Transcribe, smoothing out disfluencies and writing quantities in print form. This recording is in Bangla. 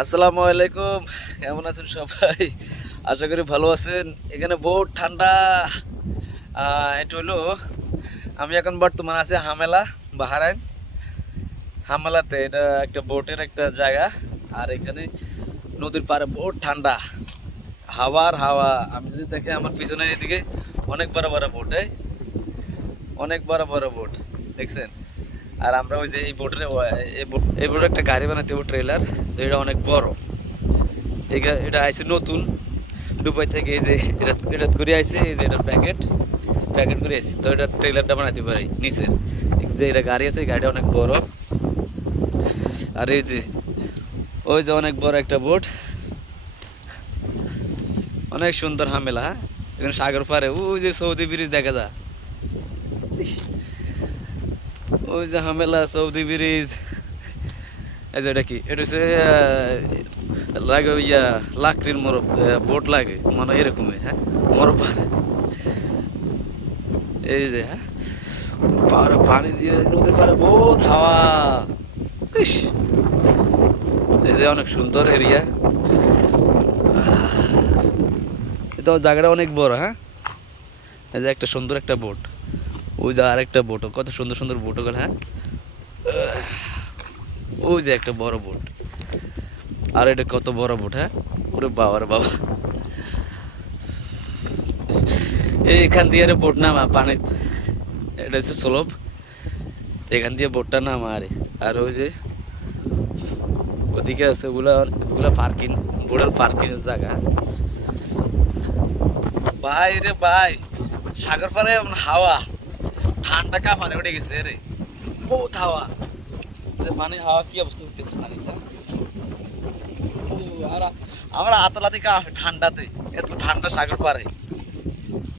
আসসালামু আলাইকুম। কেমন আছেন সবাই? আশা করি ভালো আছেন। এখানে বহুত ঠান্ডা। এটা হলো আমি এখন বর্তমান আছি হামেলা, বাহারাইন। হামেলাতে এটা একটা বোটের একটা জায়গা। আর এখানে নদীর পাড়ে বহুত ঠান্ডা, হাওয়ার হাওয়া। আমি যদি দেখি আমার পিছনের এদিকে অনেক বড় বড় বোট, অনেক বড় বড় বোট দেখছেন। আর আমরা ওই যে এই বোটের এই বোটের একটা গাড়ি বানাতে হবে, ট্রেলার। তো এটা অনেক বড়। এটা আইছে নতুন দুবাই থেকে। এই যে এটা করে আইছে, এই যে এটার প্যাকেট করে আইছে। তো এটা ট্রেলারটা বানাতে পারি নিচে। যে এটা গাড়ি আছে, গাড়িটা অনেক বড়। আর এই যে ওই যে অনেক বড় একটা বোট, অনেক সুন্দর হামেলা। এখানে সাগর পারে ওই যে সৌদি ব্রিজ দেখা যায়। ওই যে হামেলা সৌদি ব্রিজ। এই যে এটা কি, এটা হচ্ছে লাগে ইয়া লাকড়ির মরব বোট লাগে মানে এরকমই। হ্যাঁ, মরব পারে। এই যে হ্যাঁ, পাহাড়ে পানি দিয়ে নদীর পাড়ে বহুত হাওয়া। ইস, এই যে অনেক সুন্দর এরিয়া। এটা জায়গাটা অনেক বড়। হ্যাঁ, এই যে একটা সুন্দর একটা বোট। ওই যে আর একটা বোট, কত সুন্দর সুন্দর বোট ওগুলো। হ্যাঁ, ওই যে একটা বড় বোট। আর এটা কত বড় বোট। হ্যাঁ, ওরে বাবা রে বাবা। এইখান দিয়ে বোট নামা পানি, এটা হচ্ছে স্লোপ। এখান দিয়ে বোটটা নামা। আর ওই যে ওদিকে আছে ওগুলা ওগুলা পার্কিং, বোটের পার্কিং জায়গা। ভাই রে ভাই, সাগর পাড়ে হাওয়া ঠান্ডা, কাঁপানি উঠে গেছে রে, বহুত হাওয়া। পানি হাওয়া কি অবস্থা হইতেছে পানি। আমরা আতলা থেকে ঠান্ডাতে, এত ঠান্ডা সাগর পাড়ে।